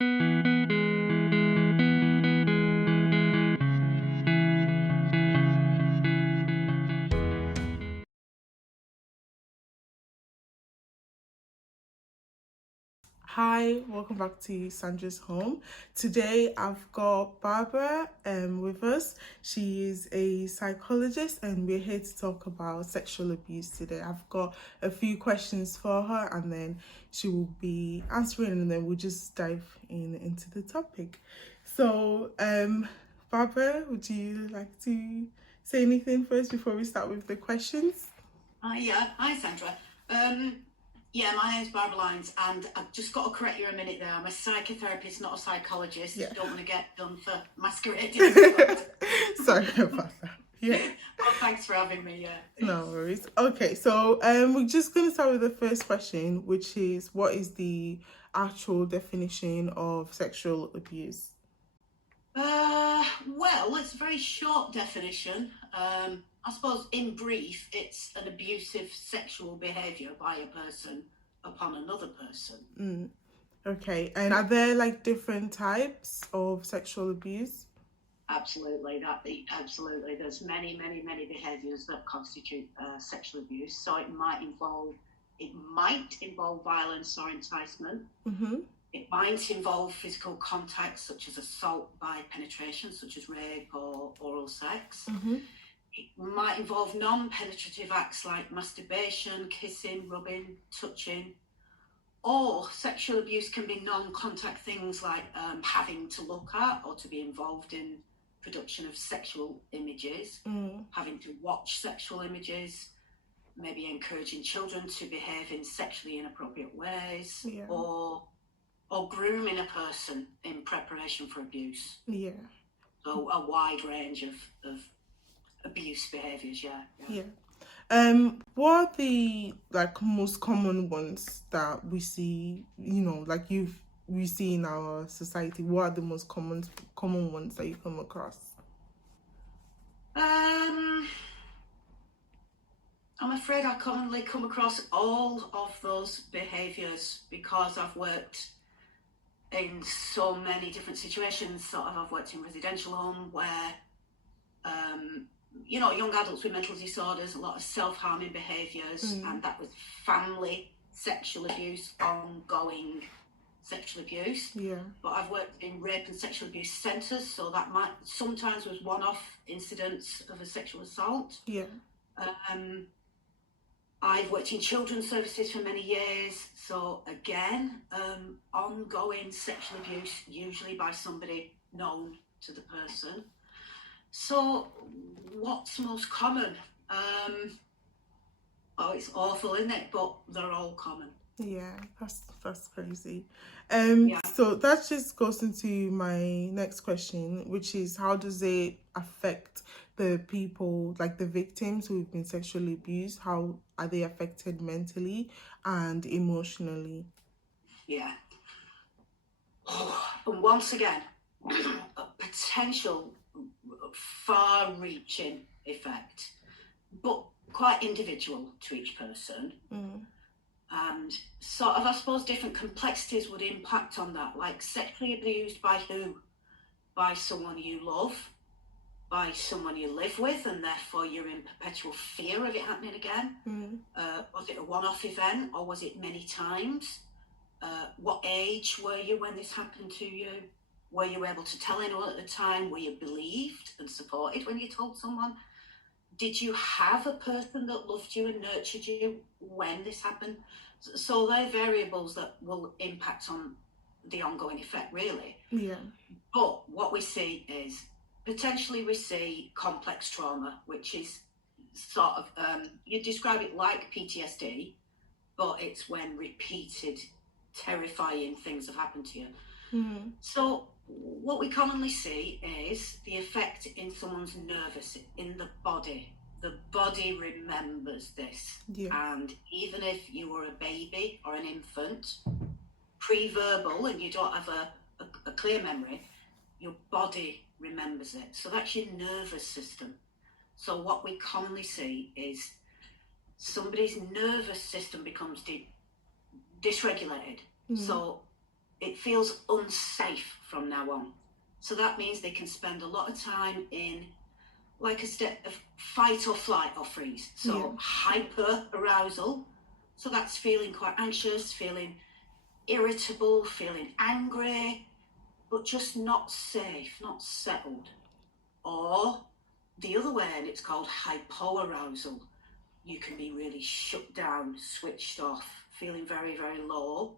Hi, welcome back to Sandra's Home. Today I've got Barbara with us. She is a psychologist and we're here to talk about sexual abuse today. I've got a few questions for her and then she will be answering and then we'll just dive into the topic. So, Barbara, would you like to say anything first before we start with the questions? Hi Sandra. My name's Barbara Lyons, and I've just got to correct you a minute there. I'm a psychotherapist, not a psychologist. Yeah. Don't want to get done for masquerading as a Sorry about that. Yeah. Oh, thanks for having me. Yeah. No worries. Okay, so we're just gonna start with the first question, which is what is the actual definition of sexual abuse? Well, it's a very short definition. I suppose, in brief, it's an abusive sexual behaviour by a person upon another person. Okay, and are there like different types of sexual abuse? Absolutely, absolutely. There's many behaviours that constitute sexual abuse. So it might involve violence or enticement. Mm-hmm. It might involve physical contact, such as assault by penetration, such as rape or oral sex. Mm-hmm. It might involve non-penetrative acts like masturbation, kissing, rubbing, touching. Or sexual abuse can be non-contact things like having to look at or to be involved in production of sexual images, having to watch sexual images, maybe encouraging children to behave in sexually inappropriate ways, or grooming a person in preparation for abuse. Yeah. So a wide range of abuse behaviours, Yeah. What are the like most common ones that we see, like we see in our society? What are the most common ones that you come across? I'm afraid I commonly come across all of those behaviours because I've worked in so many different situations. I've worked in residential home where young adults with mental disorders, a lot of self-harming behaviours, and that was family sexual abuse, ongoing sexual abuse. Yeah. But I've worked in rape and sexual abuse centres, so that might sometimes was one-off incidents of a sexual assault. Yeah. I've worked in children's services for many years, so again, ongoing sexual abuse, usually by somebody known to the person. So what's most common? It's awful, isn't it? But they're all common. Yeah, that's crazy. So that just goes into my next question, which is how does it affect the people, like the victims who've been sexually abused? How are they affected mentally and emotionally? Yeah. And once again, a potential far-reaching effect, but quite individual to each person. And I suppose different complexities would impact on that, like sexually abused by who? By someone you love, by someone you live with, and therefore you're in perpetual fear of it happening again. Was it a one-off event or was it many times? What age were you when this happened to you? Were you able to tell anyone at the time? Were you believed and supported when you told someone? Did you have a person that loved you and nurtured you when this happened? So they're variables that will impact on the ongoing effect, really. Yeah. But what we see is potentially we see complex trauma, which is sort of, you describe it like PTSD, but it's when repeated terrifying things have happened to you. So what we commonly see is the effect in someone's in the body. The body remembers this. And even if you were a baby or an infant, pre-verbal, and you don't have a clear memory, your body remembers it. So that's your nervous system. So what we commonly see is somebody's nervous system becomes dysregulated. So it feels unsafe from now on. So that means they can spend a lot of time in like a state of fight or flight or freeze. So hyper arousal. So that's feeling quite anxious, feeling irritable, feeling angry, but just not safe, not settled. Or the other way, and it's called hypoarousal. You can be really shut down, switched off, feeling very, very low.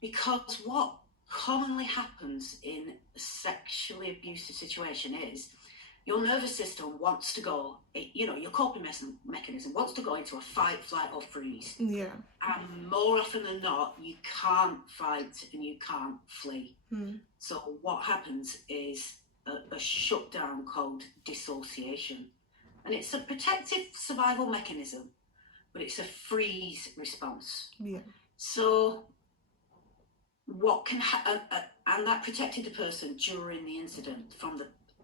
Because what commonly happens in a sexually abusive situation is your nervous system wants to go, your coping mechanism wants to go into a fight, flight, or freeze. Yeah. And more often than not, you can't fight and you can't flee. So what happens is a shutdown called dissociation. And it's a protective survival mechanism, but it's a freeze response. Yeah. So what can happen, and that protected the person during the incident from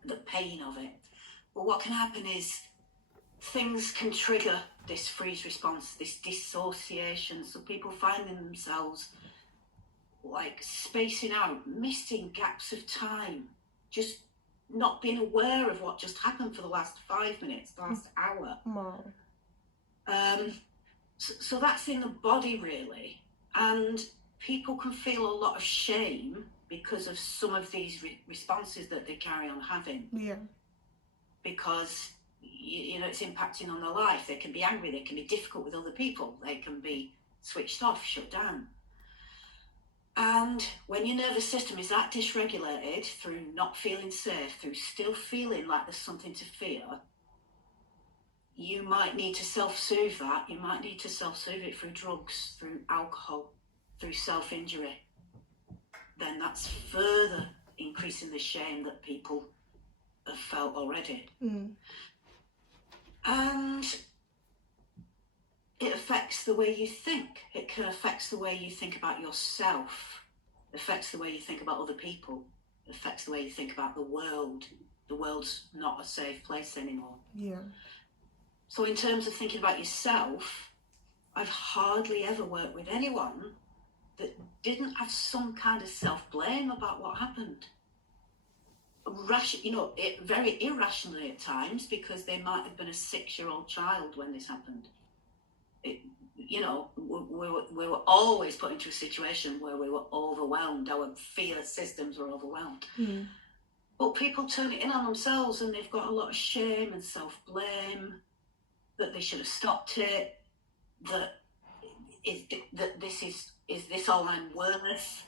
the pain of it. But what can happen is things can trigger this freeze response, this dissociation. So people finding themselves like spacing out, missing gaps of time, just not being aware of what just happened for the last 5 minutes, the last hour. Wow. So that's in the body, really. And people can feel a lot of shame because of some of these responses that they carry on having. Yeah. Because, it's impacting on their life. They can be angry, they can be difficult with other people, they can be switched off, shut down. And when your nervous system is that dysregulated through not feeling safe, through still feeling like there's something to fear, you might need to self-soothe that. You might need to self-soothe it through drugs, through alcohol, through self-injury. Then that's further increasing the shame that people have felt already. And it affects the way you think. It can affect the way you think about yourself. It affects the way you think about other people. It affects the way you think about the world. The world's not a safe place anymore. Yeah. So in terms of thinking about yourself, I've hardly ever worked with anyone that didn't have some kind of self-blame about what happened. Very irrationally at times, because they might have been a 6-year-old child when this happened. We were always put into a situation where we were overwhelmed. Our fear systems were overwhelmed. But people turn it in on themselves, and they've got a lot of shame and self-blame that they should have stopped it. That this is this all I'm worth?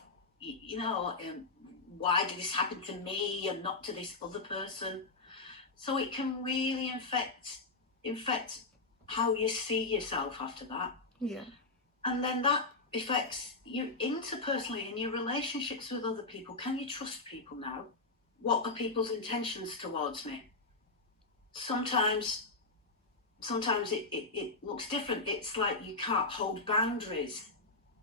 Why did this happen to me and not to this other person? So it can really infect how you see yourself after that. Yeah. And then that affects you interpersonally in your relationships with other people. Can you trust people now? What are people's intentions towards me? Sometimes it looks different. It's like you can't hold boundaries.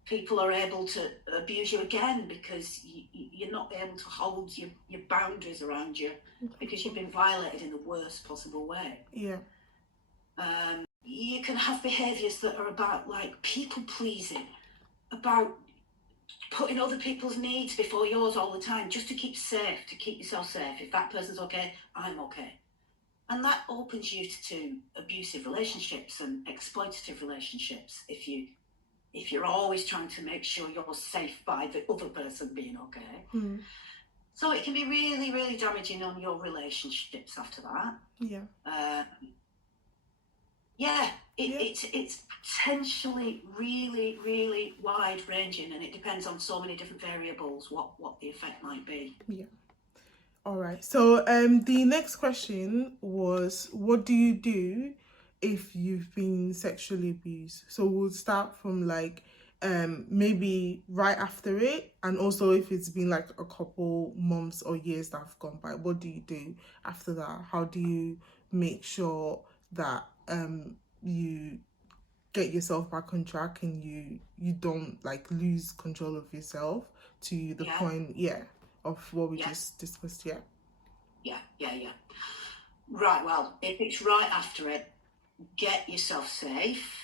People are able to abuse you again because you're not able to hold your boundaries around you because you've been violated in the worst possible way. Yeah. You can have behaviours that are about like people pleasing, about putting other people's needs before yours all the time, just to keep safe, to keep yourself safe. If that person's okay, I'm okay. And that opens you to abusive relationships and exploitative relationships if you're always trying to make sure you're safe by the other person being okay. So it can be really, really damaging on your relationships after that. It's potentially really, really wide ranging, and it depends on so many different variables what the effect might be. Yeah. All right. So the next question was, what do you do if you've been sexually abused? So we'll start from like maybe right after it, and also if it's been like a couple months or years that have gone by, what do you do after that? How do you make sure that you get yourself back on track and you don't like lose control of yourself to the point of what we just discussed? Right, well, if it's right after it, get yourself safe,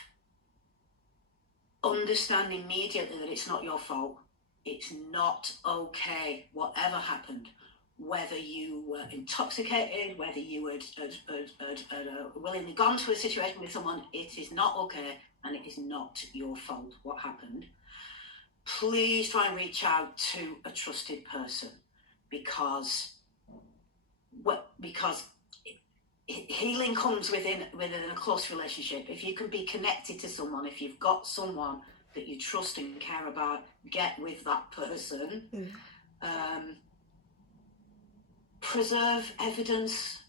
understand immediately that it's not your fault. It's not okay, whatever happened. Whether you were intoxicated, whether you had willingly gone to a situation with someone, it is not okay, and it is not your fault what happened. Please try and reach out to a trusted person, because healing comes within a close relationship. If you can be connected to someone, if you've got someone that you trust and care about, get with that person. Preserve evidence,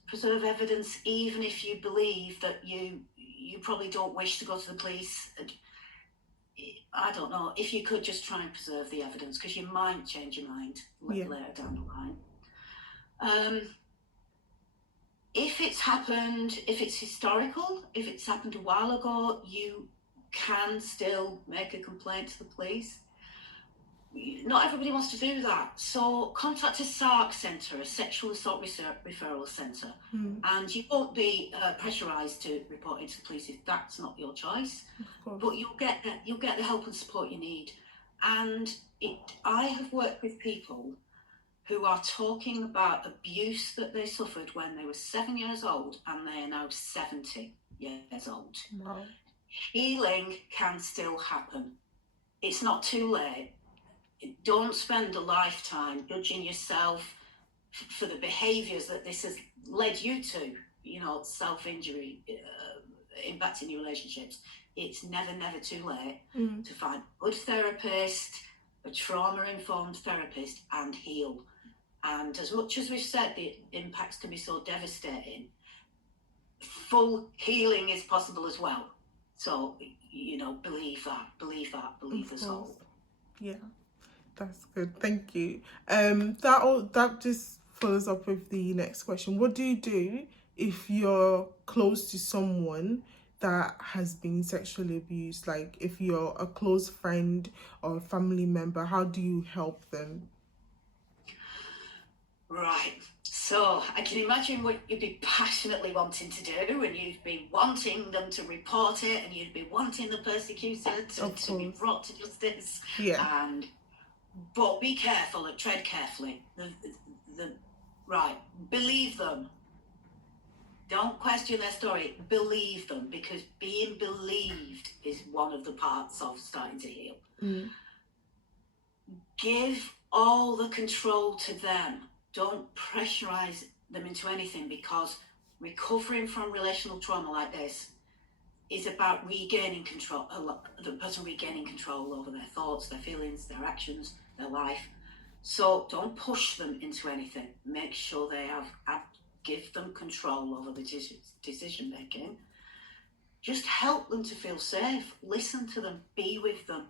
even if you believe that you probably don't wish to go to the police. I don't know, if you could just try and preserve the evidence, because you might change your mind later down the line. If it's happened, if it's historical, if it's happened a while ago, you can still make a complaint to the police. Not everybody wants to do that, so contact a SARC centre, a sexual assault referral centre, and you won't be pressurised to report into the police if that's not your choice. But you'll get the help and support you need. And I have worked with people who are talking about abuse that they suffered when they were 7 years old, and they are now 70 years old. Wow. Healing can still happen. It's not too late. Don't spend a lifetime judging yourself for the behaviours that this has led you to, self-injury, impacting your relationships. It's never too late to find a good therapist, a trauma-informed therapist, and heal. And as much as we've said the impacts can be so devastating, full healing is possible as well. So, believe the soul. Yeah. That's good. Thank you. That just follows up with the next question. What do you do if you're close to someone that has been sexually abused? Like, if you're a close friend or a family member, how do you help them? Right. So I can imagine what you'd be passionately wanting to do, and you'd be wanting them to report it, and you'd be wanting the persecutor to be brought to justice. Yeah. But be careful and tread carefully. Believe them. Don't question their story. Believe them, because being believed is one of the parts of starting to heal. Give all the control to them. Don't pressurize them into anything, because recovering from relational trauma like this is about regaining control, the person regaining control over their thoughts, their feelings, their actions, their life. So don't push them into anything. Make sure they give them control over the decision making. Just help them to feel safe. Listen to them. Be with them.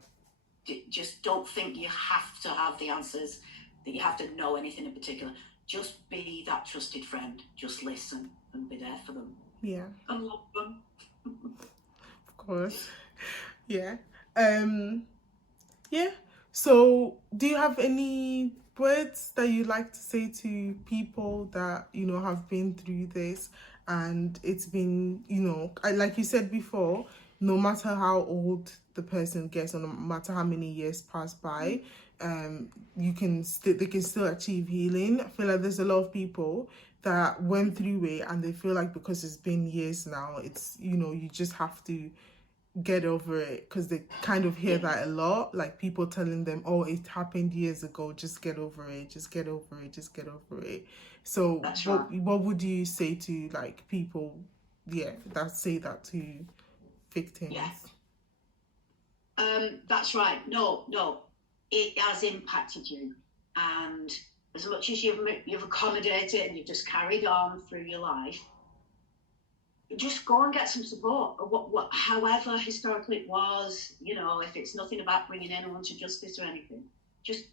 Just don't think you have to have the answers, that you have to know anything in particular. Just be that trusted friend. Just listen and be there for them. Yeah. And love them. Of course. Yeah. Yeah. So, do you have any words that you like to say to people that, have been through this, and it's been, like you said before, no matter how old the person gets, or no matter how many years pass by, they can still achieve healing. I feel like there's a lot of people that went through it, and they feel like because it's been years now, it's, you just have to get over it, because they kind of hear that a lot, like people telling them, oh, it happened years ago, just get over it, just get over it. So what would you say to like people that say that to victims? That's right. No, it has impacted you, and as much as you've accommodated and you've just carried on through your life, just go and get some support. However historical it was, if it's nothing about bringing anyone to justice or anything, just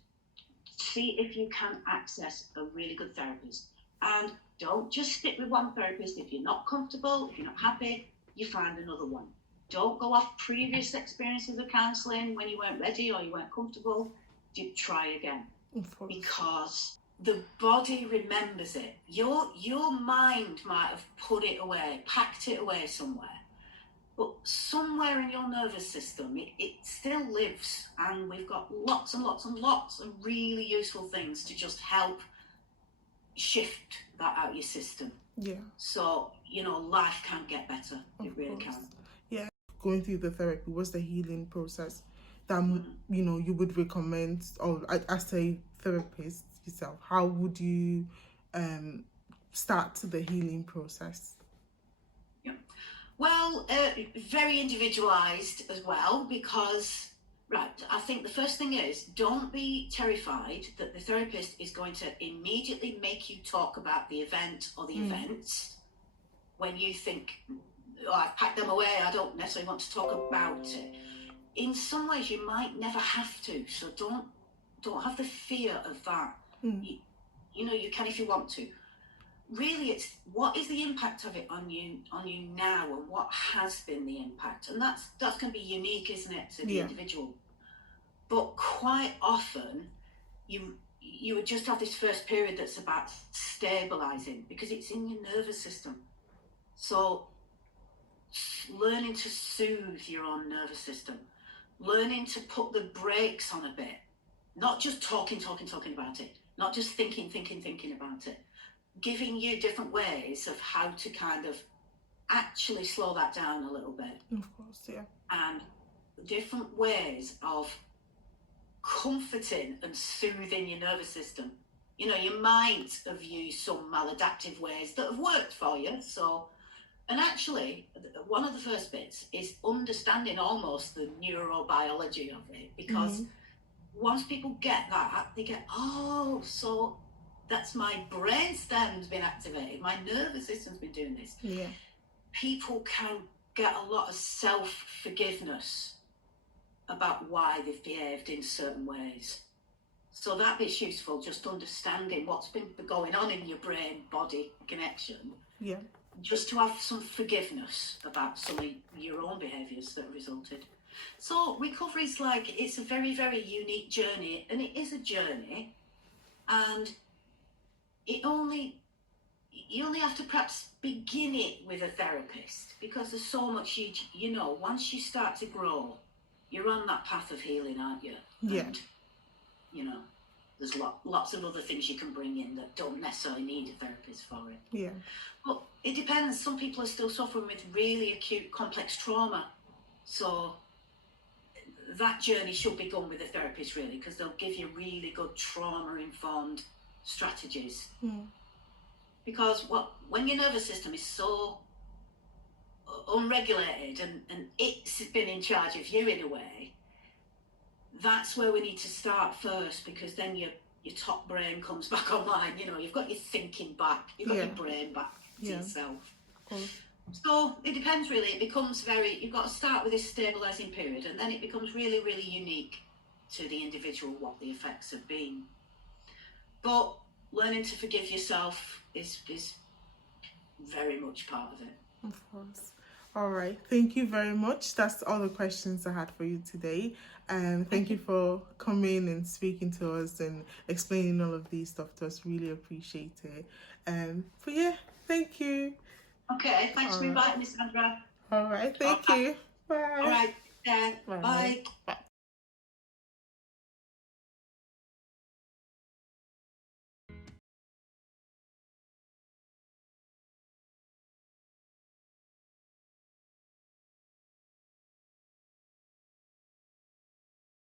see if you can access a really good therapist. And don't just stick with one therapist. If you're not comfortable, if you're not happy, you find another one. Don't go off previous experiences of counselling when you weren't ready or you weren't comfortable. Try again. Because the body remembers it. Your mind might have put it away, packed it away somewhere, But somewhere in your nervous system, it still lives, and we've got lots and lots and lots of really useful things to just help shift that out of your system. Yeah. So, life can get better. It really can. Yeah. Going through the therapy, what's the healing process that, you would recommend, or as a therapist yourself, how would you start the healing process? Yeah. Well, very individualized as well, because, right, I think the first thing is, don't be terrified that the therapist is going to immediately make you talk about the event or the events when you think, oh, I've packed them away, I don't necessarily want to talk about it. In some ways, you might never have to, so don't have the fear of that. You can if you want to. Really, it's what is the impact of it on you now, and what has been the impact, and that's going to be unique, isn't it, to the individual. But quite often, you would just have this first period that's about stabilizing, because it's in your nervous system. So learning to soothe your own nervous system, learning to put the brakes on a bit, not just talking about it, not just thinking about it, giving you different ways of how to kind of actually slow that down a little bit. Of course, yeah. And different ways of comforting and soothing your nervous system. You might have used some maladaptive ways that have worked for you. And actually, one of the first bits is understanding almost the neurobiology of it, because once people get that, they get, oh, so that's my brainstem's been activated, my nervous system's been doing this. Yeah. People can get a lot of self-forgiveness about why they've behaved in certain ways. So that bit's useful, just understanding what's been going on in your brain-body connection. Yeah. Just to have some forgiveness about some of your own behaviours that resulted. So recovery's it's a very, very unique journey, and it is a journey, and you only have to perhaps begin it with a therapist, because there's so much once you start to grow, you're on that path of healing, aren't you? Yeah. And, there's lots of other things you can bring in that don't necessarily need a therapist for it. Yeah. But it depends. Some people are still suffering with really acute, complex trauma. So that journey should be done with a therapist, really, because they'll give you really good trauma-informed strategies. Because when your nervous system is so unregulated and it's been in charge of you in a way, that's where we need to start first, because then your top brain comes back online. You've got your thinking back, you've got your brain back to yourself. So it depends, really. It becomes you've got to start with this stabilizing period, and then it becomes really, really unique to the individual what the effects have been. But learning to forgive yourself is very much part of it. Of course. All right. Thank you very much. That's all the questions I had for you today. Thank you for coming and speaking to us and explaining all of these stuff to us. Really appreciate it. But yeah, thank you. Okay. Thanks for inviting me, Sandra. All right. Thank you. Bye. All right. Bye. Bye.